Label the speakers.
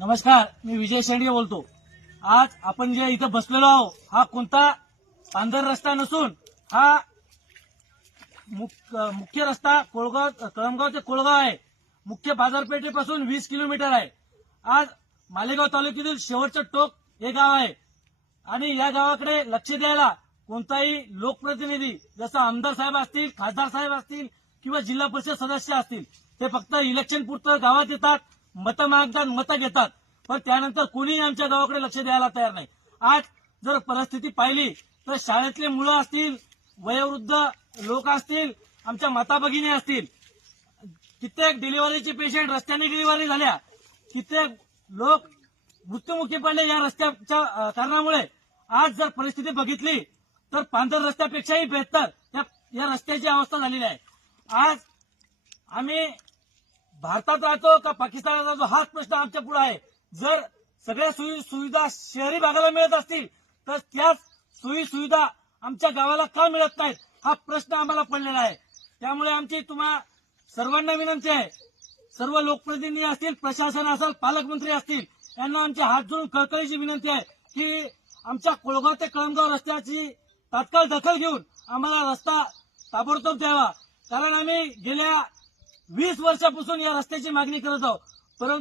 Speaker 1: नमस्कार मी विजय शेंडगे बोलतो. आज आपण जे इथं बसलेलो आहोत हा कोणता पांढर रस्ता नसून हा मुख्य रस्ता कोळगाव कळमगाव ते कोळगाव आहे. मुख्य बाजारपेठेपासून वीस किलोमीटर आहे. आज मालेगाव तालुक्यातील शेवटचं टोक हे गाव आहे. आणि या गावाकडे लक्ष द्यायला कोणताही लोकप्रतिनिधी जसं आमदार साहेब असतील खासदार साहेब असतील किंवा जिल्हा परिषद सदस्य असतील ते फक्त इलेक्शन पुरतं गावात येतात. मतं मागतात मतं घेतात. पण त्यानंतर कुणीही आमच्या गावाकडे लक्ष द्यायला तयार नाही. आज जर परिस्थिती पाहिली तर शाळेतले मुलं असतील वयोवृद्ध लोक असतील आमच्या माता भगिनी असतील कित्येक डिलिव्हरीचे पेशंट रस्त्याने डिलिव्हरी झाल्या कित्येक लोक मृत्यूमुखी पडले या रस्त्याच्या कारणामुळे. आज जर परिस्थिती बघितली तर पांढर रस्त्यापेक्षाही बेहतर या, या रस्त्याची अवस्था झालेली आहे. आज आम्ही भारतात जायचो का पाकिस्तानात जायचो हाच प्रश्न आमच्या पुढे आहे? जर सगळ्या सोयी सुविधा शहरी भागाला मिळत असतील तर त्याच सोयी सुविधा आमच्या गावाला का मिळत नाहीत? हा प्रश्न आम्हाला पडलेला आहे. त्यामुळे आमची तुम्हा सर्वांना विनंती आहे. सर्व लोकप्रतिनिधी असतील प्रशासन असेल पालकमंत्री असतील यांना आमची हात जोडून कळकळीची विनंती आहे की आमच्या कोळगाव ते कळमगाव रस्त्याची तात्काळ दखल घेऊन आम्हाला रस्ता ताबडतोब द्यावा. कारण आम्ही गेल्या वीस वर्षापासून या रस्त्याची मागणी करत आहोत.